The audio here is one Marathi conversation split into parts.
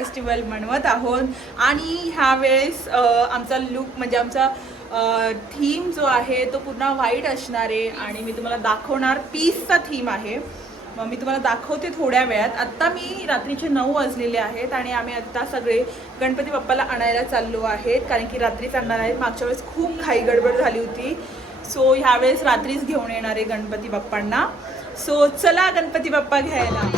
फेस्टिवल मनवत आहोत आणि ह्या वेळेस आमचा लुक म्हणजे आमचा थीम जो आहे तो पूर्ण व्हाईट असणार आहे आणि मी तुम्हाला दाखवणार. पीसचा थीम आहे. मग मी तुम्हाला दाखवते थोड्या वेळात. आत्ता मी रात्रीचे 9 वाजलेले आहेत आणि आम्ही आत्ता सगळे गणपती बाप्पाला आणायला चाललो आहेत कारण की रात्रीच आणणार आहेत. मागच्या वेळेस खूप घाई गडबड झाली होती. सो ह्यावेळेस रात्रीच घेऊन येणार आहे गणपती बाप्पांना. सो चला गणपती बाप्पा घ्यायला.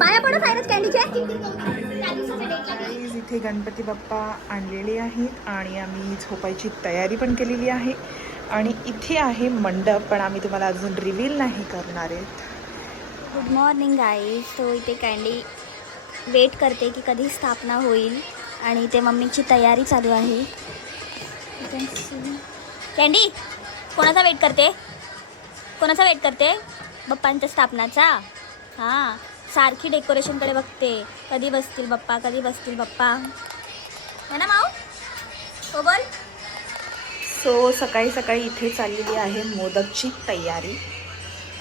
पाया पडो सायरस कॅन्डीचे. इथे गणपती बाप्पा आणलेले आहेत आणि आम्ही झोपायची तयारी पण केलेली आहे आणि इथे आहे मंडप, पण आम्ही तुम्हाला अजून रिव्हील नाही करणार आहेत. Good morning guys. सो इथे कॅन्डी वेट करते की कधी स्थापना होईल आणि इथे मम्मीची तयारी चालू आहे. कॅन्डी कोणाचा वेट करते? कोणाचा वेट करते? बाप्पांच्या स्थापनाचा. हां, सारखी डेकोरेशनकडे बघते. कधी बसतील बाप्पा, कधी बसतील बाप्पा, है ना माऊ? हो बोल. सो सकाळी सकाळी इथे चाललेली आहे मोदकची तयारी.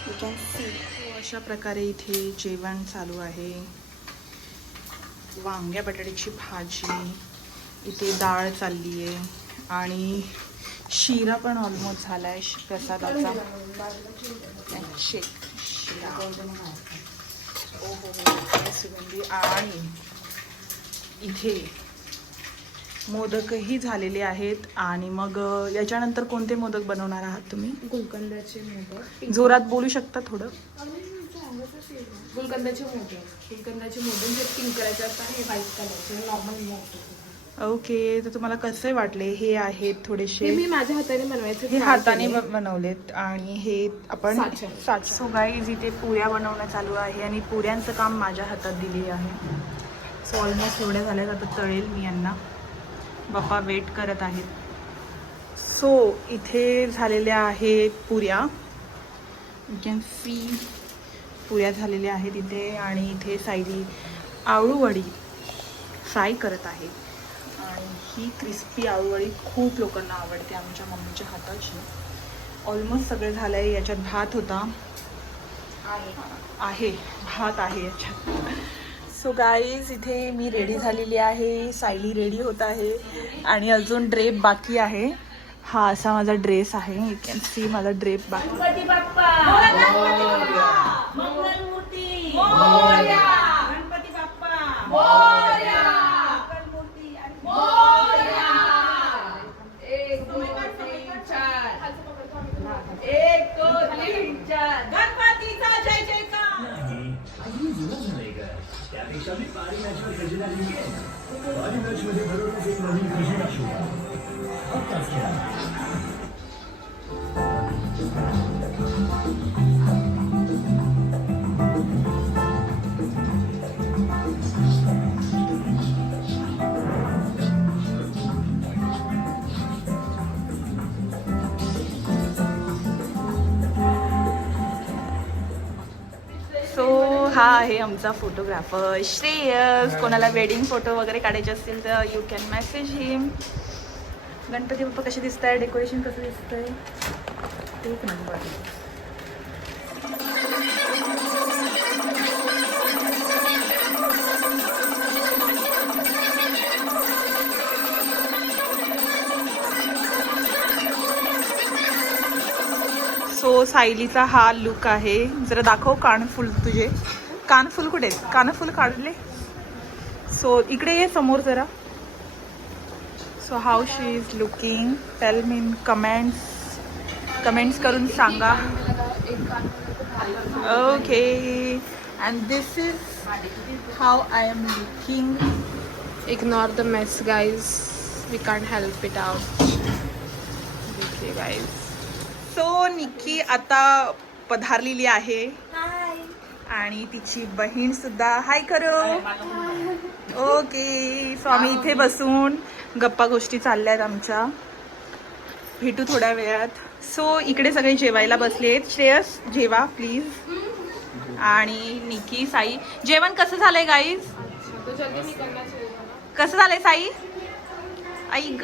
You can C. अशा प्रकारे इथे जेवण चालू आहे. वांग्या बटाट्याची भाजी, इथे डाळ चालली आहे आणि शिरा पण ऑलमोस्ट झाला आहे प्रसादाचा. शिरा सुगंधी आणि इथे मोदकही झालेले आहेत. आणि मग याच्यानंतर कोणते मोदक बनवणार आहात तुम्ही? गुलकंदाचे मोदक. जोरात बोलू शकता थोडं? गुलकंदाचे मोदक जे पिंक कलरचे असतात, हे व्हाईट कलरचे नॉर्मल मोदक. ओके, तर तुम्हाला कसे वाटले? हे आहेत हे थोडेसे, मी माझ्या हाताने बनवायचे. हे हाताने बनवलेत आणि हे आपण साचा. सो गाईज इथे पुऱ्या बनवणं चालू आहे आणि पुऱ्यांचं काम माझ्या हातात दिले आहे. सो ऑलमोस्ट एवढ्या झाल्यात. आता तळेल मी यांना. बाप्पा वेट करत आहेत. सो इथे झालेल्या आहेत पुऱ्या. यू कॅन सी पुऱ्या झालेल्या आहेत इथे. आणि इथे सायली आळूवडी फ्राय करत आहे आणि ही क्रिस्पी आळूवडी खूप लोकांना आवडते आमच्या मम्मीच्या हाताची. ऑलमोस्ट सगळं झालं आहे. याच्यात भात होता आहे भात आहे याच्यात. सो गाईज इथे मी रेडी झालेली आहे. सायली रेडी होत आहे आणि अजून ड्रेप बाकी आहे. हा असा माझा ड्रेस आहे. यू कॅन सी माझा ड्रेप बाकी. हा आहे आमचा फोटोग्राफर श्रेयस. कोणाला वेडिंग फोटो वगैरे काढायचे असतील तर यू कॅन मेसेज हिम. गणपती बाप्पा कसे दिसत आहे? डेकोरेशन कसं दिसत आहे? एक नंबर. सो सायलीचा हा लुक आहे. जरा दाखव कानफुल तुझे. कानफुल कुठे आहेत? कानफुल काढले. सो इकडे ये समोर जरा. So how she is looking? Tell me in comments करून सांगा. Okay, and this is how I am looking. Ignore the mess, guys. We can't help it out. Okay, guys. So Nikki आता पधारलेली आहे आणि तिची बहीण सुद्धा हाय करो. ओके, सो आम्ही इथे बसून गप्पा गोष्टी चालल्यात आमच्या. भेटू थोड्या वेळात. सो इकडे सगळे जेवायला बसलेत. श्रेयस जेवा प्लीज. आणि निकी साई. जेवण कसं झालंय गाईज? तो जल्दी निकलना चाहिए था ना. कसं झालंय साई? आई ग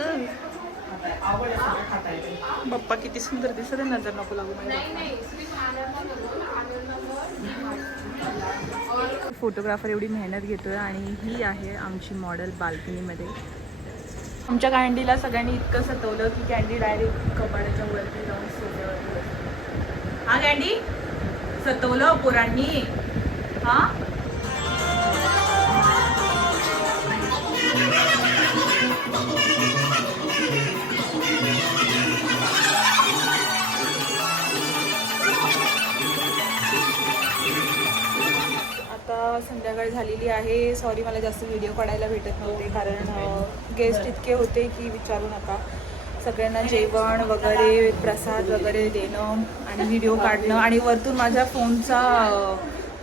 बाप्पा किती सुंदर दिसत आहे. नजर नको लागू माझ्या. फोटोग्राफर एवढी मेहनत घेतोय आणि ही आहे आमची मॉडेल बाल्कनीमध्ये. आमच्या कॅन्डीला सगळ्यांनी इतकं सतवलं की कॅन्डी डायरेक्ट कपाडाच्या वरती जाऊन सोफ्यावरती बसली. हा कॅन्डी सतवलं पोरांनी. हा आता संध्याकाळ झालेली आहे. सॉरी मला जास्त व्हिडिओ काढायला भेटत नव्हते कारण गेस्ट इतके होते की विचारू नका. सगळ्यांना जेवण वगैरे प्रसाद वगैरे देणं आणि व्हिडिओ काढणं आणि वरतून माझ्या फोनचा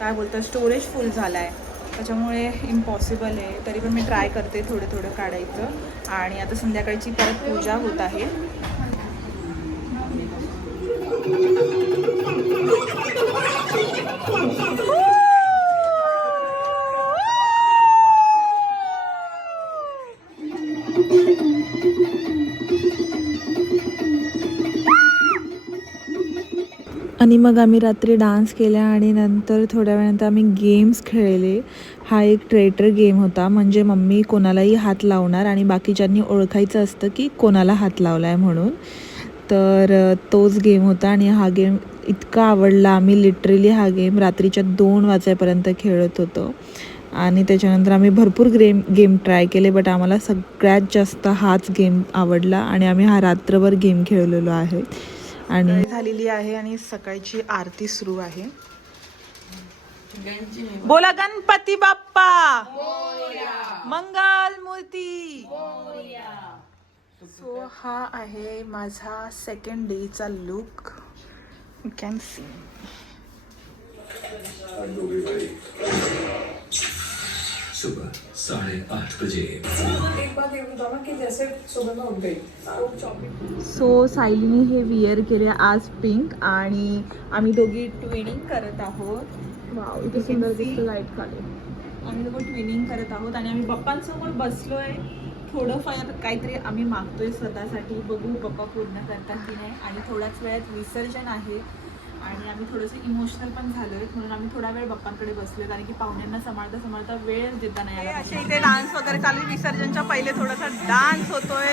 काय बोलतं स्टोरेज फुल झाला आहे त्याच्यामुळे इम्पॉसिबल आहे. तरी पण मी ट्राय करते थोडं थोडं काढायचं. आणि आता संध्याकाळची परत पूजा होत आहे. आणि मग आम्ही रात्री डान्स केला आणि नंतर थोड्या वेळानंतर आम्ही गेम्स खेळले. हा एक ट्रेटर गेम होता. म्हणजे मम्मी कोणालाही हात लावणार आणि बाकीच्यांनी ओळखायचं असतं की कोणाला हात लावला आहे म्हणून. तर तोच गेम होता आणि हा गेम इतका आवडला. आम्ही लिटरली हा गेम रात्रीच्या 2 वाजेपर्यंत खेळत होतो. आणि त्याच्यानंतर आम्ही भरपूर गेम ट्राय केले बट आम्हाला सगळ्यात जास्त हाच गेम आवडला आणि आम्ही हा रात्रभर गेम खेळलेलो आहे. आणि झालेली आहे आणि सकाळची आरती सुरू आहे. बोला गणपती बाप्पा मंगल मूर्ती. सो हा आहे माझा सेकंड डेचा लुक. You can see. सुबह 8:30 बजे. एक बात ये बताना कि जैसे सुबह में उठ गई सो सायलीने हे विअर केले आज पिंक आणि आम्ही दोघी ट्विनिंग करत आहोत. वाव इथे सुंदर दिसतं लाईट खाली. आम्ही दोघं ट्विनिंग करत आहोत आणि आम्ही पप्पांसमोर बसलोय. थोडंफार काहीतरी आम्ही मागतोय स्वतःसाठी. बघू पप्पा पूर्ण करतात की नाही. आणि थोड्याच वेळात विसर्जन आहे आणि आम्ही थोडंसं इमोशनल पण झालोय म्हणून आम्ही थोडा वेळ बाप्पांकडे बसलोय कारण की पाहुण्यांना सांभाळता वेळ देता नाही आला. असे इथे डान्स वगैरे चालू. विसर्जनच्या पहिले थोडासा डान्स होतोय.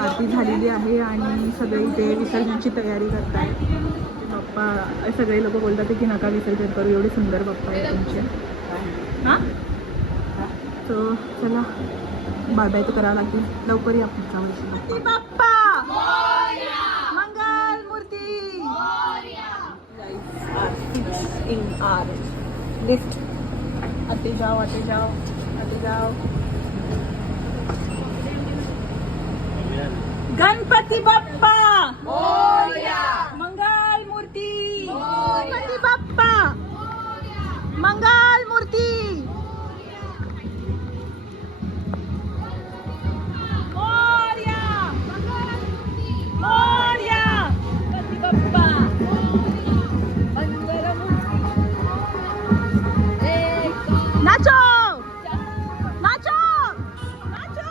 आरती झालेली आहे आणि सगळे इथे विसर्जनची तयारी करतात. बाप्पा सगळे लोक बोलतात की नका विसर्जन करू एवढे सुंदर बाप्पा आहे तुमचे. हां तर चला बाय बाय तर करावं लागतील. लवकर या पुढच्या वर्षी. बाप्पा मंगल मूर्ती. In R lift. आते जाओ आते जाओ आते जाओ. गणपती बाप्पा मंगल मूर्ती. गणपती बाप्पा मंगल मूर्ती. मोरया मोरया. गणपती बाप्पा मंगल मूर्ती. नाचो नाचो नाचो.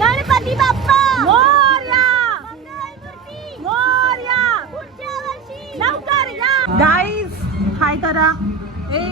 गणपती बाप्पा मोरया. मोरया. लवकर या. गाईज हाय करा. ए